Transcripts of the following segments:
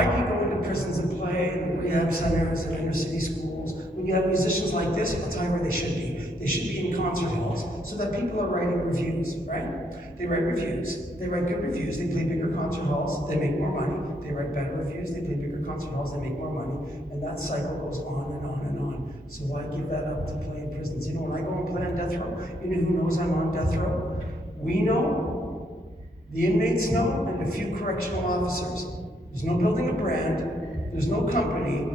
Why do you go into prisons and play in rehab centers and inner city schools? When you have musicians like this, I'll tell you where they should be. They should be in concert halls so that people are writing reviews, right? They write reviews. They write good reviews. They play bigger concert halls. They make more money. They write better reviews. They play bigger concert halls. They make more money. And that cycle goes on and on and on. So why give that up to play in prisons? You know, when I go and play on death row, you know who knows I'm on death row? We know, the inmates know, and a few correctional officers. There's no building a brand, there's no company,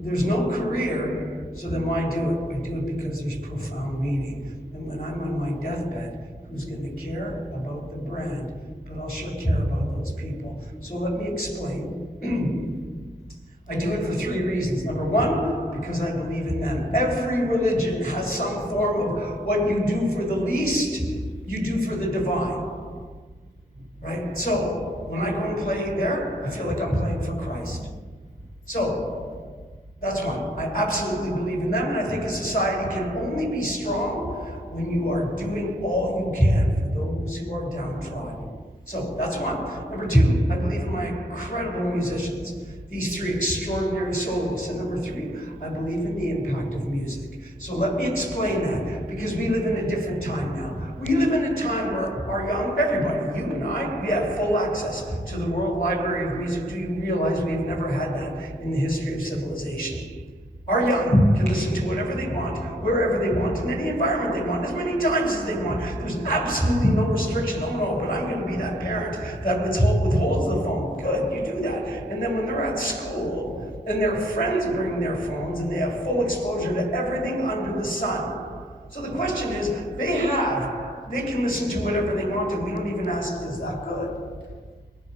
there's no career, so then why do it? I do it because there's profound meaning. And when I'm on my deathbed, who's going to care about the brand? But I'll sure care about those people. So let me explain. I do it for 3 reasons. Number 1, because I believe in them. Every religion has some form of what you do for the least, you do for the divine. Right? So, when I go and play there, I feel like I'm playing for Christ. So, that's one. I absolutely believe in them, and I think a society can only be strong when you are doing all you can for those who are downtrodden. So, that's one. Number 2, I believe in my incredible musicians. These 3 extraordinary soloists. And number 3, I believe in the impact of music. So let me explain that, because we live in a different time now. We live in a time where our young, everybody, you and I, we have full access to the World Library of Music. Do you realize we've never had that in the history of civilization? Our young can listen to whatever they want, wherever they want, in any environment they want, as many times as they want. There's absolutely no restriction. Oh no, but I'm going to be that parent that withholds the phone. Good, you do that. And then when they're at school, and their friends bring their phones, and they have full exposure to everything under the sun. So the question is, they can listen to whatever they want to. We don't even ask, is that good?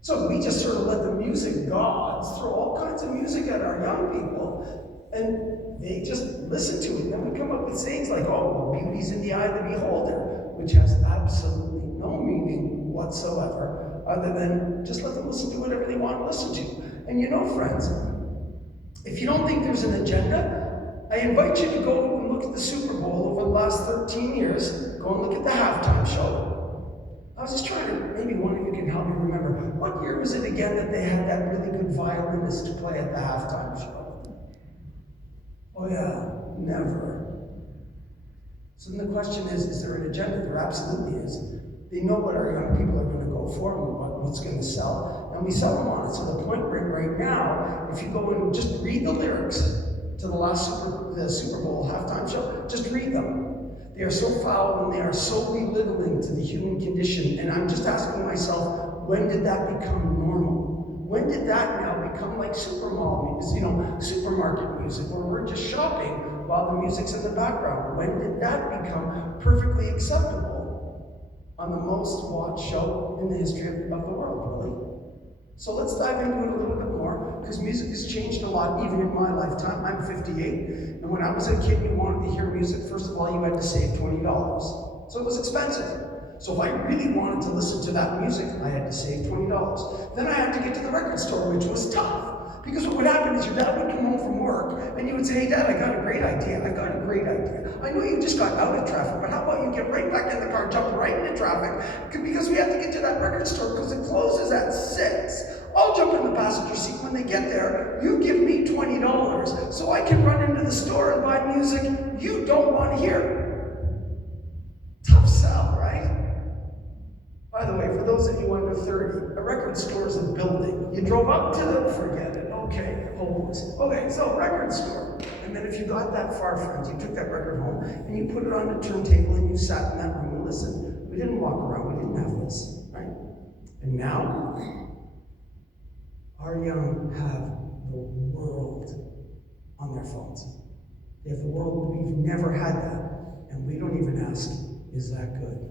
So we just sort of let the music gods throw all kinds of music at our young people, and they just listen to it. And then we come up with sayings like, oh, well, beauty's in the eye of the beholder, which has absolutely no meaning whatsoever, other than just let them listen to whatever they want to listen to. And you know, friends, if you don't think there's an agenda, I invite you to go and look at the Super Bowl over the last 13 years. Go and look at the halftime show. I was just trying to, maybe one of you can help me remember. What year was it again that they had that really good violinist to play at the halftime show? Oh yeah, never. So then the question is there an agenda? There absolutely is. They know what our young people are going to go for and what's going to sell, and we sell them on it. So the point right now, if you go and just read the lyrics to the last Super Bowl halftime show, just read them. They are so foul and they are so belittling to the human condition. And I'm just asking myself, when did that become normal? When did that now become like supermarket music, where we're just shopping while the music's in the background? When did that become perfectly acceptable on the most watched show in the history of the world, really? So let's dive into it a little bit more, because music has changed a lot, even in my lifetime. I'm 58, and when I was a kid, you wanted to hear music, first of all, you had to save $20. So it was expensive. So if I really wanted to listen to that music, I had to save $20. Then I had to get to the record store, which was tough. Because what would happen is your dad would come home from work, and you would say, hey, Dad, I got a great idea. I know you just got out of traffic, but how about you get right back in the car, jump right into traffic, because we have to get to that record store, because it closes at 6. I'll jump in the passenger seat. When they get there, you give me $20, so I can run into the store and buy music you don't want to hear. Tough sell, right? By the way, for those of you under 30, a record store is a building. You drove up to them, forget it. Okay, hopeless. Okay, so record store. And then if you got that far, friends, you took that record home and you put it on the turntable and you sat in that room and listened. We didn't walk around, we didn't have this, right? And now, our young have the world on their phones. They have the world. We've never had that. And we don't even ask, is that good?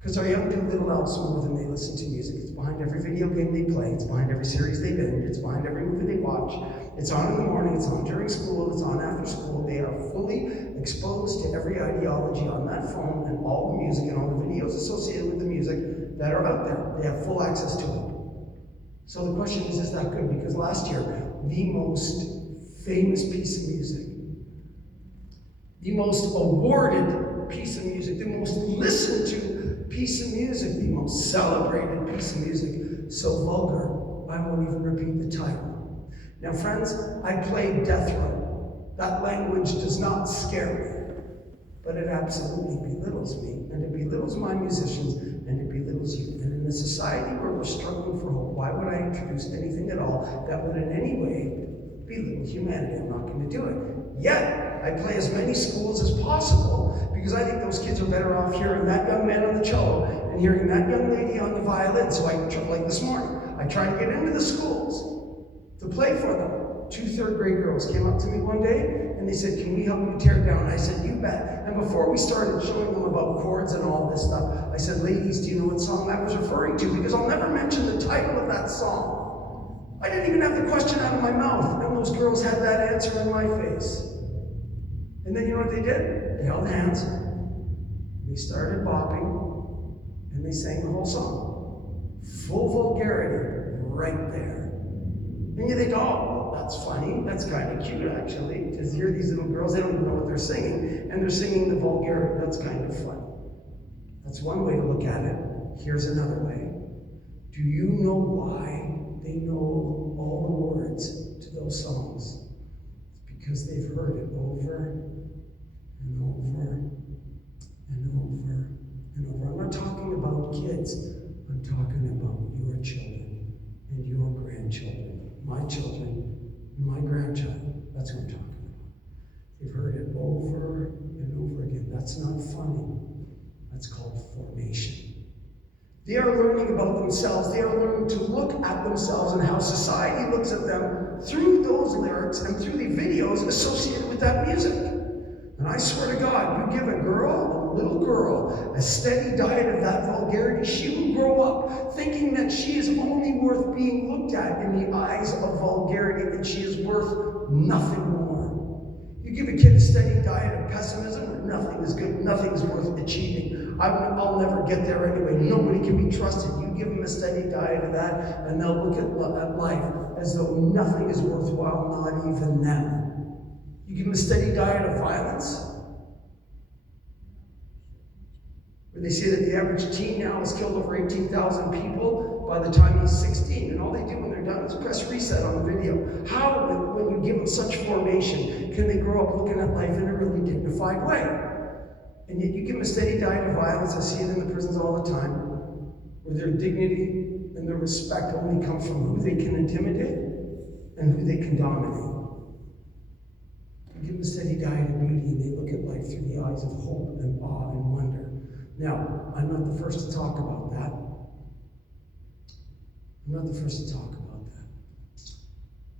Because our young do little else more than they listen to music. It's behind every video game they play. It's behind every series they binge. It's behind every movie they watch. It's on in the morning. It's on during school. It's on after school. They are fully exposed to every ideology on that phone and all the music and all the videos associated with the music that are out there. They have full access to it. So the question is that good? Because last year, the most famous piece of music, the most awarded piece of music, the most listened to piece of music, the most celebrated piece of music, so vulgar, I won't even repeat the title. Now, friends, I played death row. That language does not scare me, but it absolutely belittles me, and it belittles my musicians, and it belittles you. And in a society where we're struggling for hope, why would I introduce anything at all that would in any way belittle humanity? I'm not going to do it. Yet, I play as many schools as possible because I think those kids are better off hearing that young man on the cello and hearing that young lady on the violin. So like this morning, I try to get into the schools to play for them. 2 third-grade girls came up to me one day and they said, "Can we help you tear it down?" I said, "You bet." And before we started showing them about chords and all this stuff, I said, "Ladies, do you know what song I was referring to? Because I'll never mention the title of that song." I didn't even have the question out of my mouth, and those girls had that answer in my face. And then you know what they did? They held hands, they started bopping, and they sang the whole song. Full vulgarity, right there. And you think, oh, well, that's funny, that's kind of cute actually, because here these little girls, they don't even know what they're singing, and they're singing the vulgarity. That's kind of funny. That's one way to look at it. Here's another way. Do you know why they know all the words to those songs? It's because they've heard it over and over and over and over. I'm not talking about kids. I'm talking about your children and your grandchildren, my children and my grandchild. That's what I'm talking about. They've heard it over and over again. That's not funny. That's called formation. They are learning about themselves. They are learning to look at themselves and how society looks at them through those lyrics and through the videos associated with that music. And I swear to God, you give a little girl, a steady diet of that vulgarity, she will grow up thinking that she is only worth being looked at in the eyes of vulgarity, that she is worth nothing more. You give a kid a steady diet of pessimism, where nothing is good, nothing is worth achieving. I'll never get there anyway. Nobody can be trusted. You give them a steady diet of that, and they'll look at life as though nothing is worthwhile, not even them. You give them a steady diet of violence, where they say that the average teen now has killed over 18,000 people by the time he's 16, and all they do when they're done is press reset on the video. How, when you give them such formation, can they grow up looking at life in a really dignified way? And yet you give them a steady diet of violence. I see it in the prisons all the time, where their dignity and their respect only come from who they can intimidate and who they can dominate. You give them a steady diet of beauty, and they look at life through the eyes of hope and awe and wonder. Now, I'm not the first to talk about that.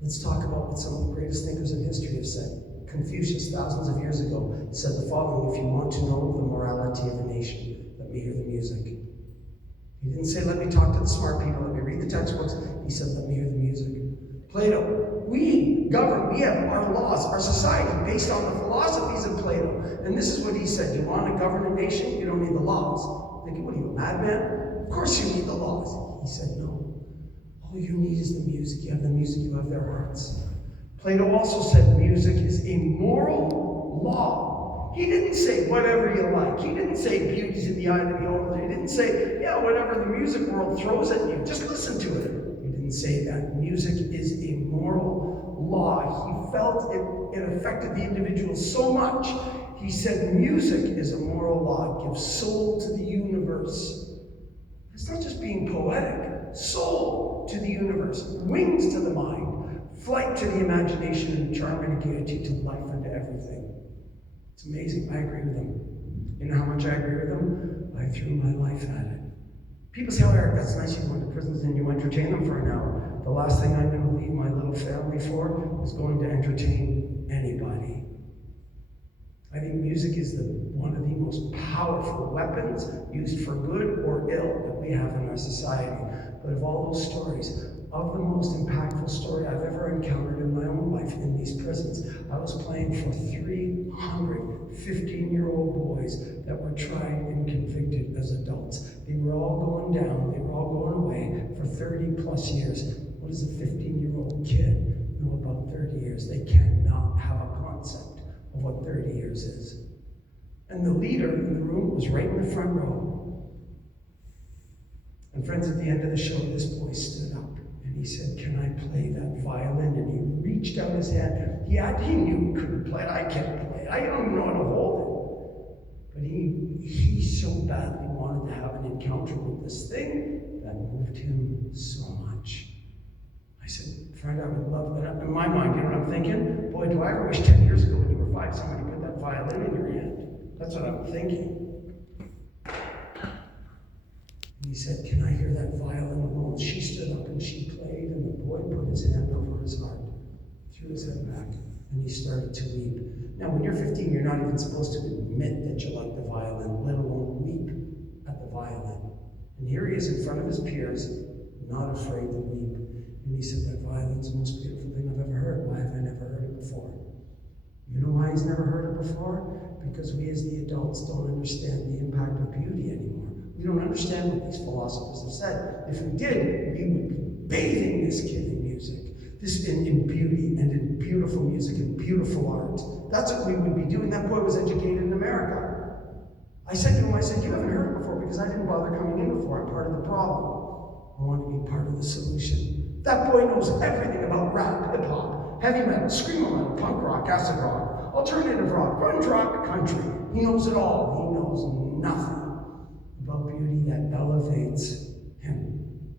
Let's talk about what some of the greatest thinkers in history have said. Confucius, thousands of years ago, said the following: if you want to know the morality of a nation, let me hear the music. He didn't say, let me talk to the smart people, let me read the textbooks. He said, let me hear the music. Plato, we govern, we have our laws, our society based on the philosophies of Plato. And this is what he said: you want to govern a nation, you don't need the laws. I'm thinking, what are you, a madman? Of course you need the laws. He said, no. All you need is the music. You have the music, you have their hearts. Plato also said music is a moral law. He didn't say whatever you like. He didn't say beauty's in the eye of the beholder. He didn't say, yeah, whatever the music world throws at you, just listen to it. He didn't say that. Music is a moral law. He felt it affected the individual so much. He said music is a moral law. It gives soul to the universe. It's not just being poetic. Soul to the universe. Wings to the mind. Flight to the imagination, and charm and gaiety to life and to everything. It's amazing. I agree with them. You know how much I agree with them? I threw my life at it. People say, oh, Eric, that's nice. You go into prisons and you entertain them for an hour. The last thing I'm going to leave my little family for is going to entertain anybody. I think music is one of the most powerful weapons used for good or ill that we have in our society. But of all those stories, of the most impactful story I've ever encountered in my own life in these prisons, I was playing for 300 15-year-old boys that were tried and convicted as adults. They were all going down, they were all going away for 30 plus years. What does a 15-year-old kid know about 30 years? They cannot have a concept of what 30 years is. And the leader in the room was right in the front row. And friends, at the end of the show, this boy stood up and And he said, "Can I play that violin?" And he reached out his hand. He knew he couldn't play it. I can't play it. I don't even know how to hold it. But he so badly wanted to have an encounter with this thing that moved him so much. I said, "Friend, I would love that." In my mind, you know what I'm thinking? Boy, do I ever wish 10 years ago when you were 5, somebody put that violin in your hand. That's what I'm thinking. And he said, "Can I hear that violin alone?" She stood up and she played, and the boy put his hand over his heart, threw his head back, and he started to weep. Now, when you're 15, you're not even supposed to admit that you like the violin, let alone weep at the violin. And here he is in front of his peers, not afraid to weep. And he said, "That violin's the most beautiful thing I've ever heard. Why have I never heard it before?" You know why he's never heard it before? Because we as the adults don't understand the impact of beauty anymore. We don't understand what these philosophers have said. If we did, we would be bathing this kid in music, in beauty and in beautiful music and beautiful art. That's what we would be doing. That boy was educated in America. I said to him, "You haven't heard it before because I didn't bother coming in before. I'm part of the problem. I want to be part of the solution." That boy knows everything about rap, hip-hop, heavy metal, screamo metal, punk rock, acid rock, alternative rock, grunge rock, country. He knows it all. He knows nothing about beauty that elevates him.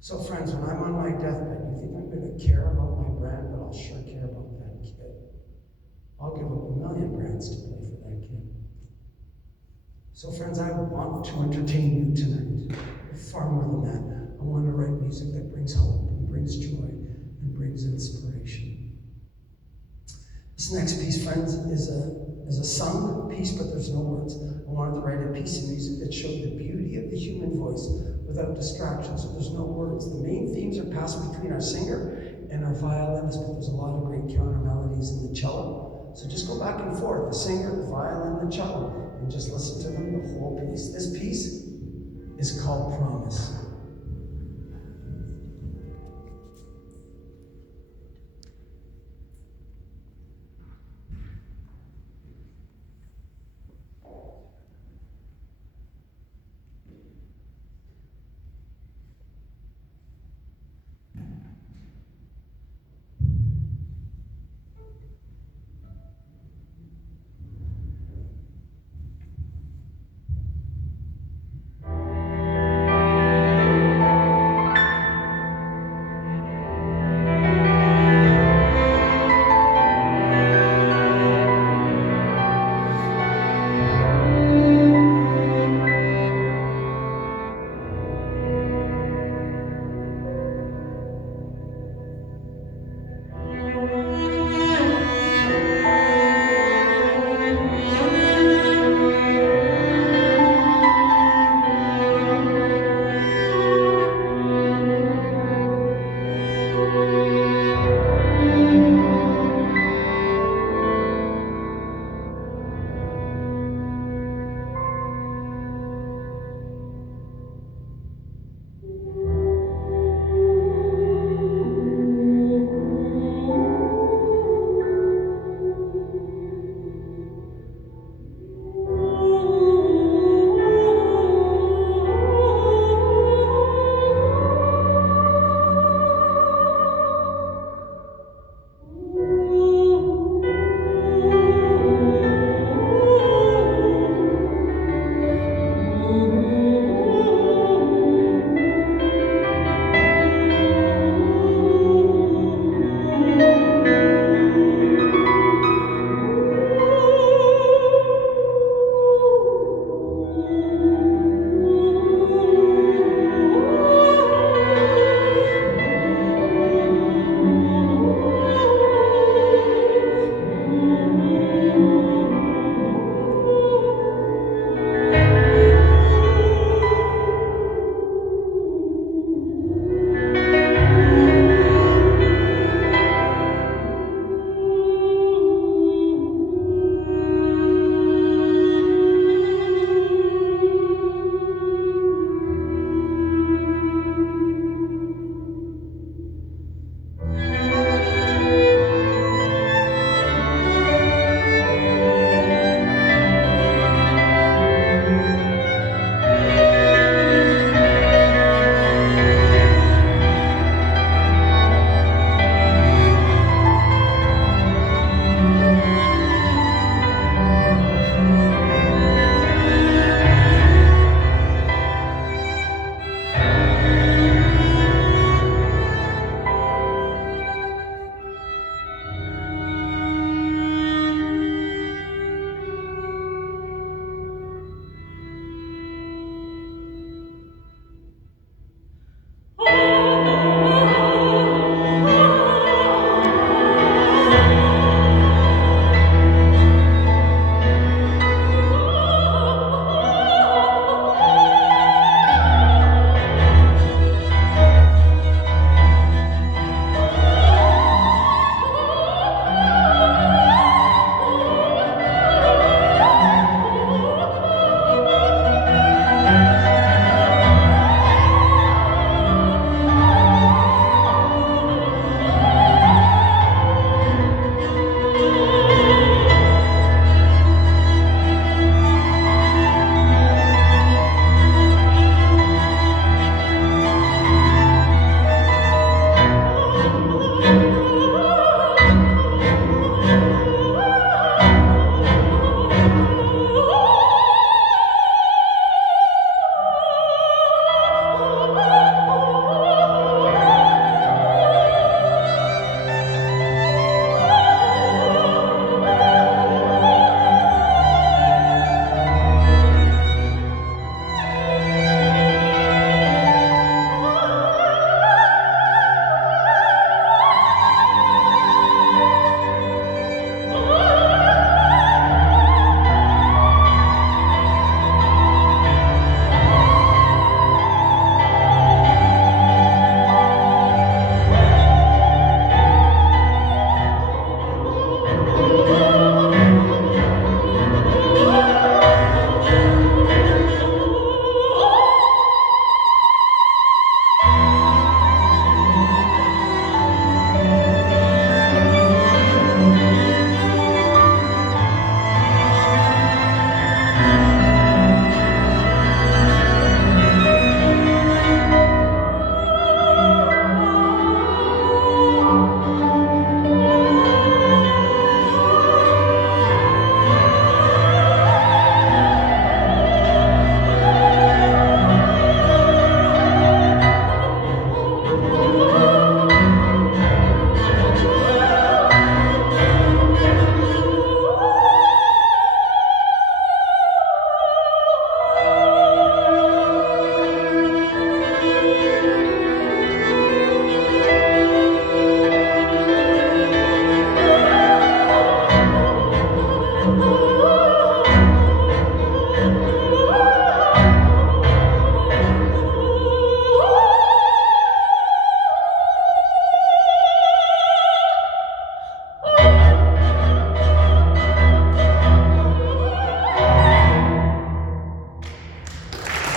So friends, when I'm on my deathbed, you think I'm going to care about my brand, but I'll sure care about that kid. I'll give up 1,000,000 brands to play for that kid. So friends, I want to entertain you tonight. Far more than that. I want to write music that brings hope and brings joy and brings inspiration. This next piece, friends, is a sung piece, but there's no words. I wanted to write a piece of music that showed the beauty of the human voice without distraction, so there's no words. The main themes are passed between our singer and our violinist, but there's a lot of great counter melodies in the cello. So just go back and forth, the singer, the violin, the cello, and just listen to them, the whole piece. This piece is called Promise.